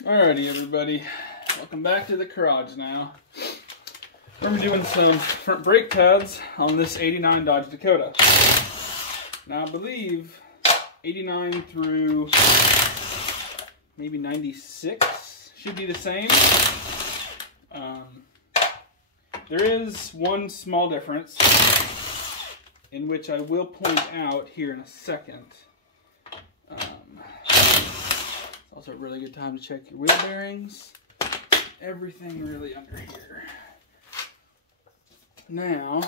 Alrighty, everybody, welcome back to the garage now. We're going to be doing some front brake pads on this 89 Dodge Dakota. Now I believe 89 through maybe 96 should be the same. There is one small difference in which I will point out here in a second. It's also a really good time to check your wheel bearings. Everything really under here. Now,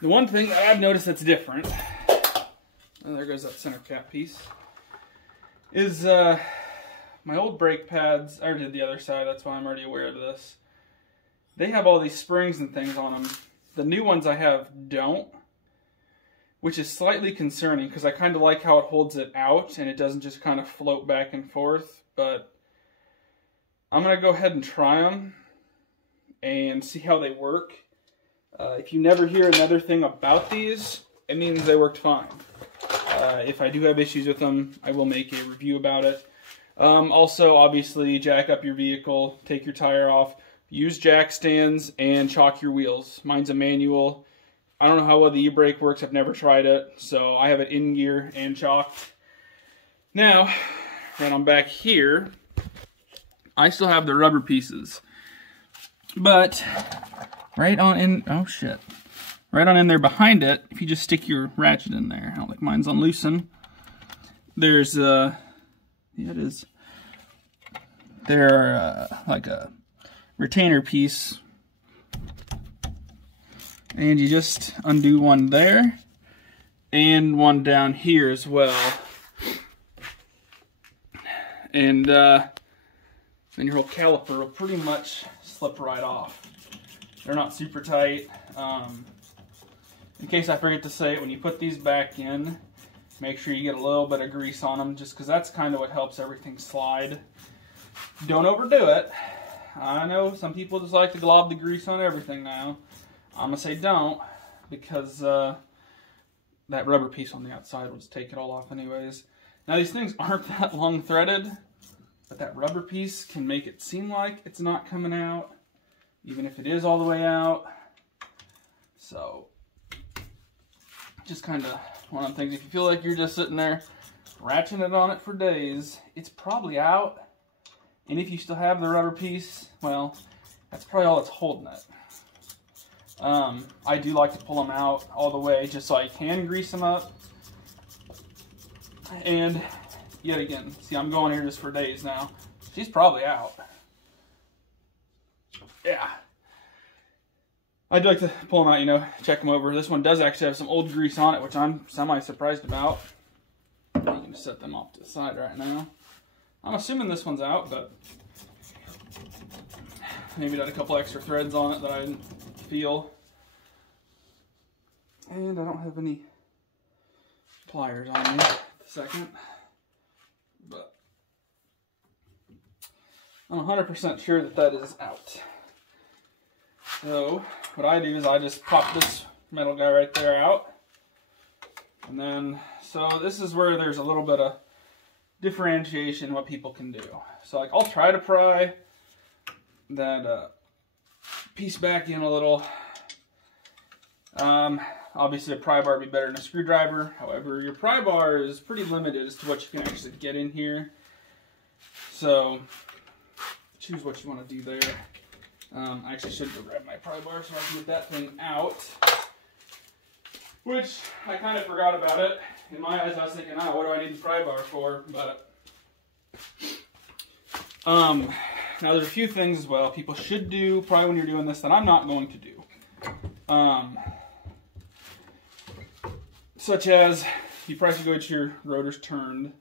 the one thing that I've noticed that's different, and there goes that center cap piece, is my old brake pads. I already did the other side, that's why I'm already aware of this. They have all these springs and things on them. The new ones I have don't, which is slightly concerning because I kind of like how it holds it out and it doesn't just kind of float back and forth. But I'm going to go ahead and try them and see how they work. If you never hear another thing about these, it means they worked fine. If I do have issues with them, I will make a review about it. Also, obviously, jack up your vehicle, take your tire off, use jack stands, and chalk your wheels. Mine's a manual. I don't know how well the e-brake works. I've never tried it, so I have it in gear and chalked. Now, right on back here, I still have the rubber pieces. But right on in, oh shit. Right on in there behind it, if you just stick your ratchet in there, I don't think mine's on loosen. There's yeah, it is. They're like a retainer piece. And you just undo one there and one down here as well. And then your whole caliper will pretty much slip right off. They're not super tight. In case I forget to say it, when you put these back in, make sure you get a little bit of grease on them, just because that's kind of what helps everything slide. Don't overdo it. I know some people just like to glob the grease on everything now. I'm going to say don't, because that rubber piece on the outside will just take it all off anyways. Now these things aren't that long threaded, but that rubber piece can make it seem like it's not coming out, even if it is all the way out. So, just kind of one of the things, if you feel like you're just sitting there ratcheting on it for days, it's probably out. And if you still have the rubber piece, well, that's probably all that's holding it. I do like to pull them out all the way just so I can grease them up. And yet again, see, I'm going here just for days now. She's probably out. Yeah. I do like to pull them out, you know, check them over. This one does actually have some old grease on it, which I'm semi-surprised about. You can just set them off to the side right now. I'm assuming this one's out, but maybe it had a couple extra threads on it that I didn't feel. And I don't have any pliers on me. A second. But I'm 100% sure that that is out. So what I do is I just pop this metal guy right there out. And then, so this is where there's a little bit of differentiation what people can do. So like, I'll try to pry that piece back in a little. Obviously a pry bar would be better than a screwdriver. However, your pry bar is pretty limited as to what you can actually get in here. So choose what you want to do there. I actually should go grab my pry bar so I can get that thing out. Which, I kind of forgot about it. In my eyes, I was thinking, oh, what do I need the pry bar for? But, now there's a few things as well people should do probably when you're doing this that I'm not going to do. Such as, you probably should go get your rotors turned.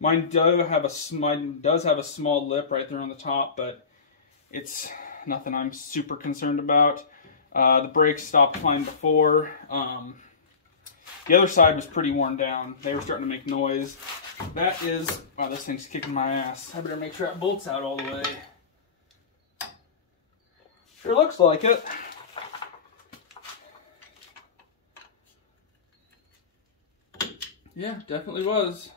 Mine does have a small lip right there on the top, but it's nothing I'm super concerned about. The brakes stopped fine before. The other side was pretty worn down. They were starting to make noise. That is, wow, this thing's kicking my ass. I better make sure that bolt's out all the way. Sure looks like it. Yeah, definitely was.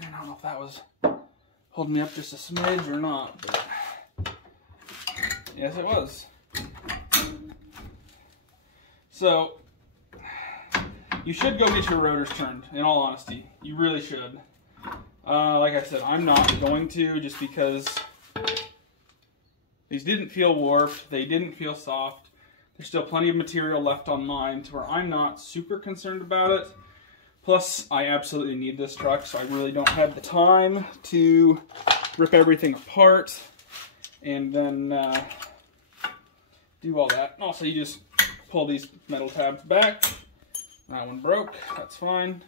I don't know if that was holding me up just a smidge or not, but yes, it was. So, you should go get your rotors turned, in all honesty. You really should. Like I said, I'm not going to, just because these didn't feel warped, they didn't feel soft. There's still plenty of material left on mine to where I'm not super concerned about it. Plus, I absolutely need this truck, so I really don't have the time to rip everything apart and then do all that. And also, you just pull these metal tabs back. That one broke, that's fine.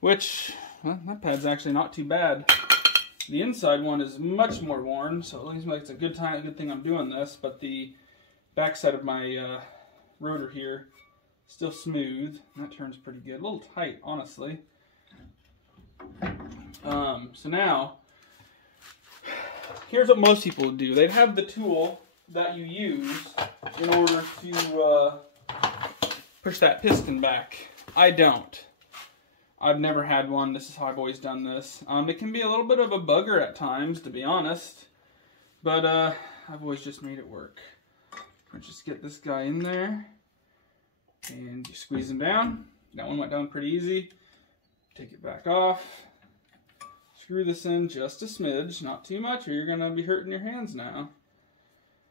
Which, well, that pad's actually not too bad. The inside one is much more worn, so it looks like it's a good thing I'm doing this, but the backside of my rotor here, still smooth. That turns pretty good. A little tight, honestly. So now, here's what most people would do. They'd have the tool that you use in order to push that piston back. I don't. I've never had one. This is how I've always done this. It can be a little bit of a bugger at times, to be honest, but I've always just made it work. Let's just get this guy in there, and you squeeze him down. That one went down pretty easy. Take it back off. Screw this in just a smidge, not too much, or you're going to be hurting your hands now.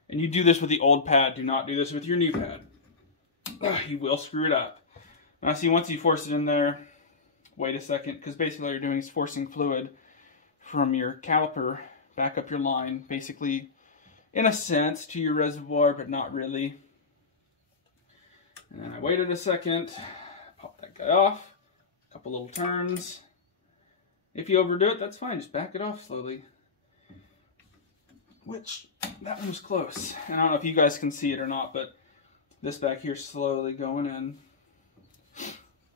And you do this with the old pad. Do not do this with your new pad. You will screw it up. Now see, once you force it in there, wait a second, because basically all you're doing is forcing fluid from your caliper back up your line, basically, in a sense, to your reservoir, but not really. And then I waited a second, pop that guy off, a couple little turns. If you overdo it, that's fine, just back it off slowly. Which, that one was close. And I don't know if you guys can see it or not, but this back here slowly going in.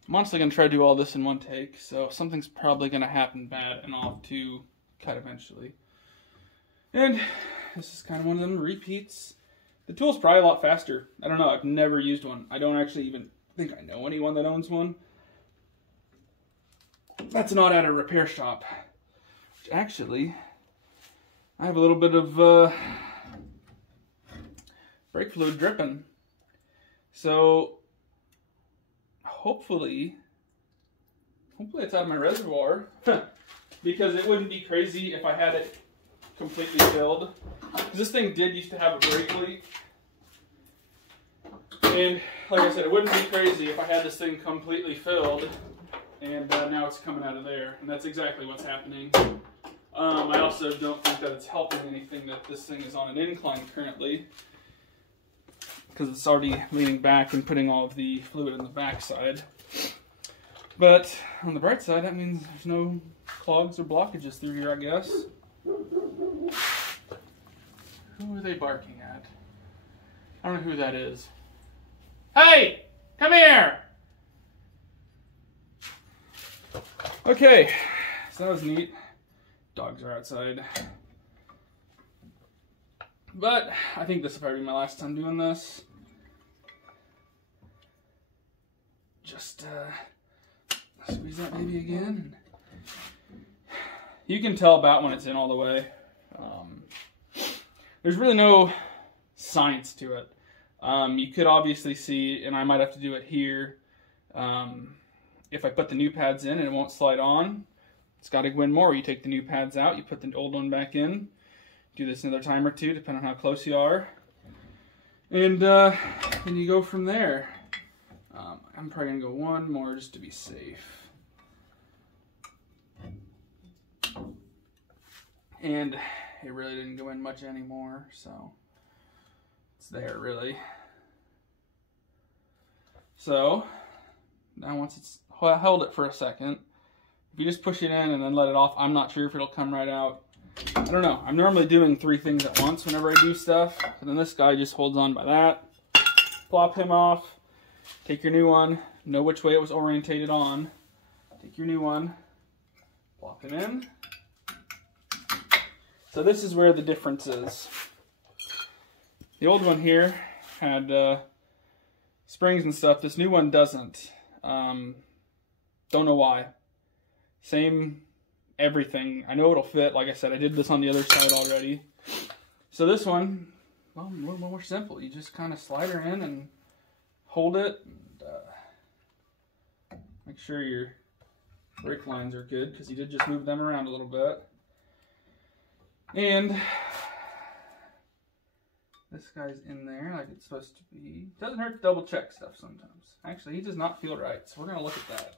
I'm honestly going to try to do all this in one take, so something's probably going to happen bad, and I'll have to cut eventually. And this is kind of one of them repeats. The tool's probably a lot faster. I don't know, I've never used one. I don't actually even think I know anyone that owns one. That's not at a repair shop. Which actually, I have a little bit of brake fluid dripping. So, hopefully it's out of my reservoir, because it wouldn't be crazy if I had it completely filled. This thing did used to have a brake leak, and like I said, it wouldn't be crazy if I had this thing completely filled, and now it's coming out of there, and that's exactly what's happening. I also don't think that it's helping anything that this thing is on an incline currently, because it's already leaning back and putting all of the fluid in the backside. But on the bright side, that means there's no clogs or blockages through here, I guess. Who are they barking at? I don't know who that is. Hey! Come here! Okay, so that was neat. Dogs are outside. But I think this will probably be my last time doing this. Just squeeze that baby again. You can tell about when it's in all the way. There's really no science to it. You could obviously see, and I might have to do it here, if I put the new pads in and it won't slide on, it's got to go in more. You take the new pads out, you put the old one back in. Do this another time or two, depending on how close you are. And then you go from there. I'm probably going to go one more just to be safe. And it really didn't go in much anymore, so it's there, really. So, now once it's held it for a second, if you just push it in and then let it off, I'm not sure if it'll come right out. I don't know. I'm normally doing 3 things at once whenever I do stuff. And then this guy just holds on by that. Plop him off. Take your new one. Know which way it was orientated on. Take your new one. Plop it in. So this is where the difference is. The old one here had springs and stuff. This new one doesn't. Don't know why. Same everything. I know it'll fit. Like I said, I did this on the other side already. So this one, well, a little more simple. You just kind of slide her in and hold it. And, make sure your brake lines are good, because you did just move them around a little bit. And this guy's in there like it's supposed to be. Doesn't hurt to double check stuff sometimes. Actually, he does not feel right, so we're going to look at that.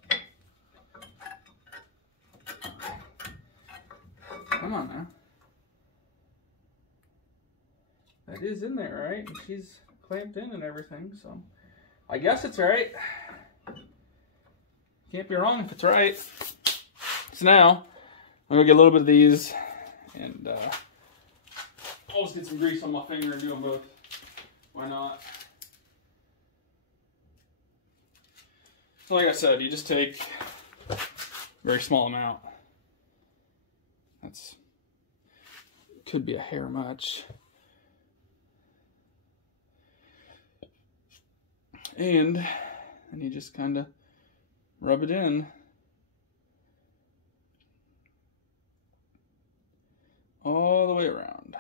Come on now. That is in there, right? And she's clamped in and everything, so I guess it's right. Can't be wrong if it's right. So now, I'm going to get a little bit of these, and I'll just get some grease on my finger and do them both. Why not? So like I said, you just take a very small amount. That's, could be a hair much. And then you just kind of rub it in. All the way around.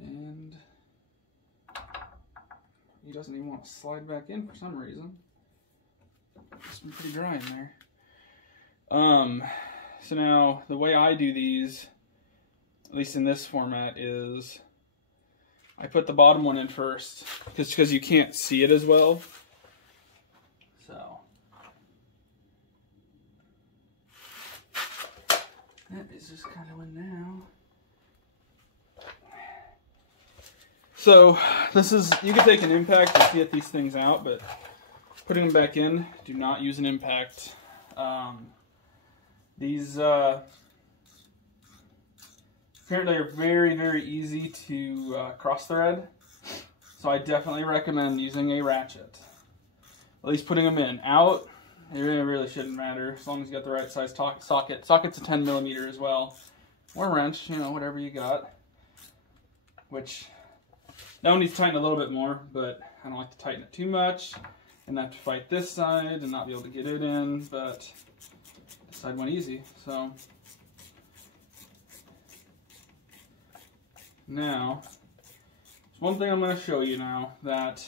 And he doesn't even want to slide back in for some reason. It's been pretty dry in there. So now the way I do these, at least in this format, is I put the bottom one in first, just because you can't see it as well. So that is just kind of in now. So this is, you can take an impact to get these things out, but putting them back in, do not use an impact. These apparently are very, very easy to cross thread, so I definitely recommend using a ratchet. At least putting them in. Out, it really shouldn't matter, as long as you got the right size socket. Socket's a 10mm as well, or a wrench, you know, whatever you got. Which, that one needs to tighten a little bit more, but I don't like to tighten it too much, and have to fight this side and not be able to get it in, but this side went easy, so. Now, there's one thing I'm going to show you now that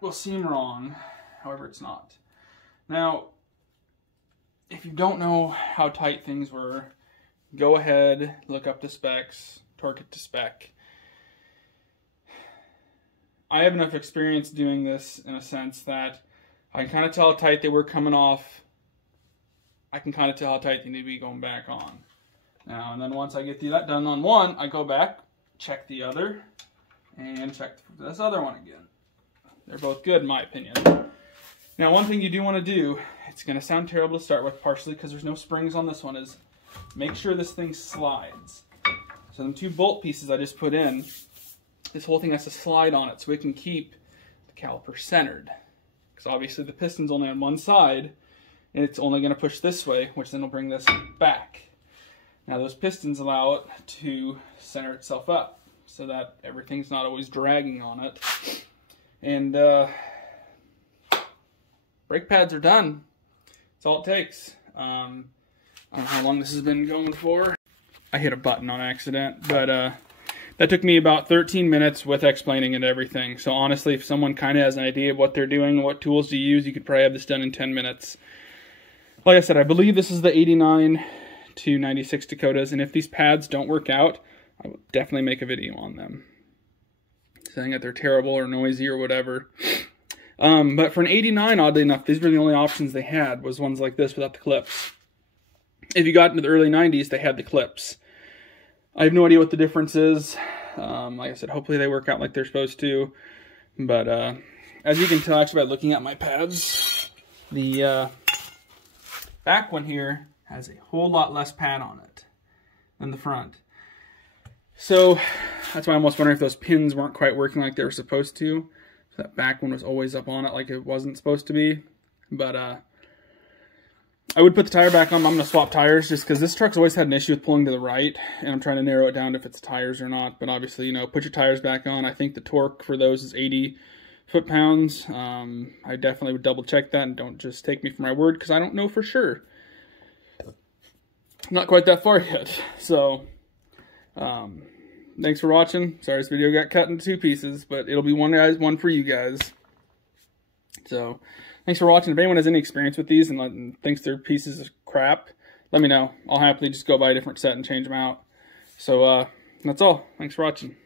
will seem wrong, however it's not. Now, if you don't know how tight things were, go ahead, look up the specs, torque it to spec. I have enough experience doing this in a sense that I can kind of tell how tight they were coming off. I can kind of tell how tight they need to be going back on. Now, and then once I get that done on one, I go back, check the other, and check this other one again. They're both good in my opinion. Now, one thing you do want to do, it's going to sound terrible to start with, partially because there's no springs on this one, is make sure this thing slides. So the 2 bolt pieces I just put in, this whole thing has to slide on it so we can keep the caliper centered. Because obviously the piston's only on one side, and it's only going to push this way, which then will bring this back. Now those pistons allow it to center itself up so that everything's not always dragging on it. And brake pads are done. That's all it takes. I don't know how long this has been going for. I hit a button on accident, but that took me about 13 minutes with explaining and everything. So honestly, if someone kind of has an idea of what they're doing and what tools to use, you could probably have this done in 10 minutes. Like I said, I believe this is the 89 to 96 Dakotas, and if these pads don't work out, I will definitely make a video on them, saying that they're terrible or noisy or whatever. But for an 89, oddly enough, these were the only options they had, was ones like this without the clips. If you got into the early 90s, they had the clips. I have no idea what the difference is. Like I said, hopefully they work out like they're supposed to. But as you can tell actually by looking at my pads, the back one here has a whole lot less pad on it than the front. So that's why I'm almost wondering if those pins weren't quite working like they were supposed to. So that back one was always up on it like it wasn't supposed to be. But I would put the tire back on. I'm going to swap tires just because this truck's always had an issue with pulling to the right, and I'm trying to narrow it down if it's tires or not. But obviously, you know, put your tires back on. I think the torque for those is 80 foot-pounds. I definitely would double check that and don't just take me for my word, because I don't know for sure. I'm not quite that far yet. So, thanks for watching. Sorry this video got cut into 2 pieces, but it'll be one for you guys. So, thanks for watching. If anyone has any experience with these and thinks they're pieces of crap, let me know. I'll happily just go buy a different set and change them out. So, that's all. Thanks for watching.